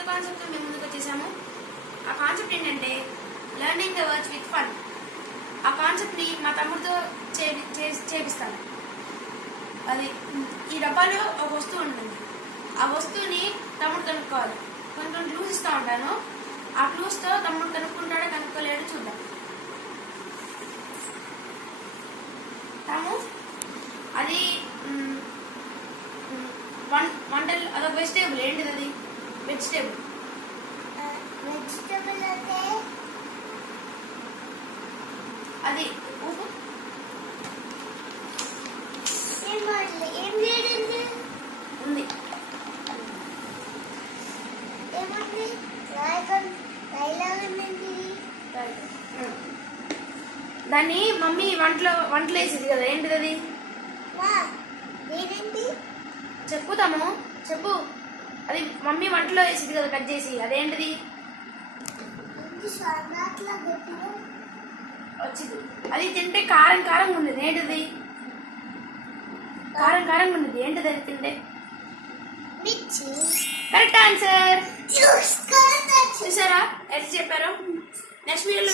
కొత్త కాన్సెప్ట్ మేము ముందుకు వచ్చేసాము. ఆ కాన్సెప్ట్ ఏంటంటే learning the words with fun. ఆ కాన్సెప్ట్ని మా తమ్ముడితో చేపిస్తాను. అది ఈ డబ్బాలో ఒక వస్తువు ఉంటుంది. ఆ వస్తువుని తమ్ముడు కనుక్కోవాలి. కొన్ని క్లూస్ ఇస్తూ ఉంటాను. ఆ క్లూస్తో తమ్ముడు కనుక్కుంటాడో కనుక్కోలేడో చూద్దాం. తాము అది వంటలు అదొక వెజిటేబుల్. ఏంటిది అది? వెజిటేబుల్. వెజిటేబుల్ అంటే అది ఉప్పు. ఏం లేదండి. ఉంది. ఏమండి? దాన్ని మమ్మీ వంటలో వేసేది కదా. ఏంటిది అది? ఏంటి చెప్పుతాము. చెప్పు. అది మమ్మీ వంటలో వేసేది కదా కట్ చేసి. అదేంటిది? వచ్చింది. అది తింటే కారం కారంగా ఉండేది. ఏంటిది? కారం కారంగా ఉండేది. ఏంటిది అది తింటే? మిర్చి. Correct answer. చూసారా ఎట్లా చెప్పారు? నెక్స్ట్ వీడియోలో